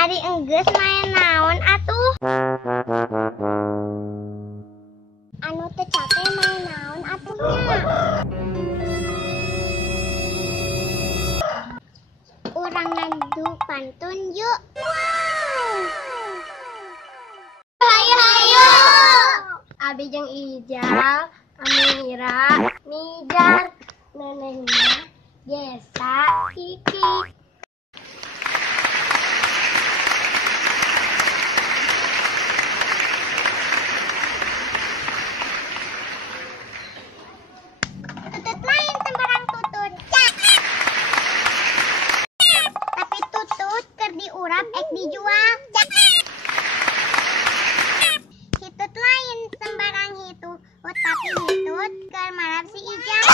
Ari enggeus main naon atuh? Anu teu capek main naon atuhnya? Urang ngadu pantun yuk. Hayu hayu. Abi jeung Ijal, Amira, Nijar, nenehnya Gesa, Kiki. Tutut lain sembarang tutut. Tapi tutut keur diurap ek dijual. Hitut lain sembarang hitu. Tapi hitut keur marap si Ijal.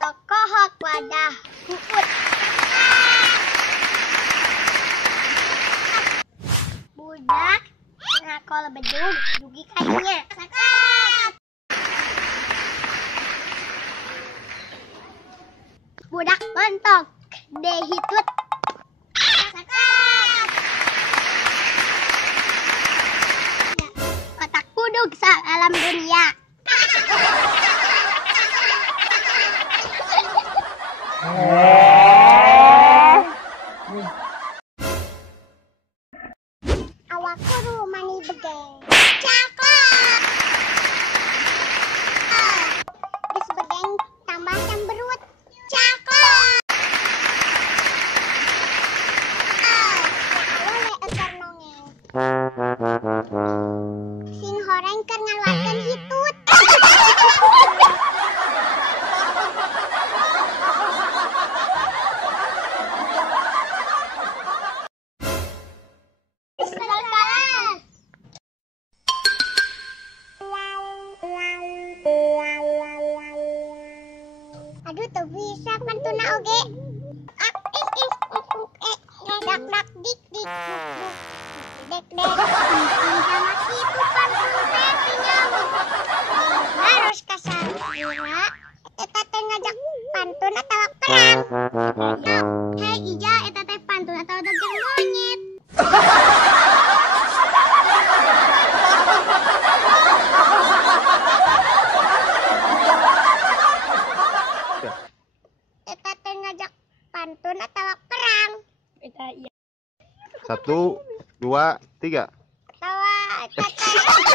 Sokohok wadah kuut. Budak ngakol bedug dugi kayunya. Sakat. Budak montok dehitut. Sakat. Otak budug sa alam dunia. Awak kudu mani begeng. Cakep. Geus begeng tambah cemberut. Cakep. Awale ekor nongeng. Sing horeng keur ngaluarkeun hitut. Aduh tuh bisa pantuna oge. Dak dak dik dik dek dek. Sama kitu pantun teh tinggal. Harus kasar gila. Eta teh ngajak pantun atawa perang. Hei Ija, eta teh pantun atau daging monyet. Eta teh ngajak pantun atawa perang. Eta iya. 1, 2, 3. Tawa eta teh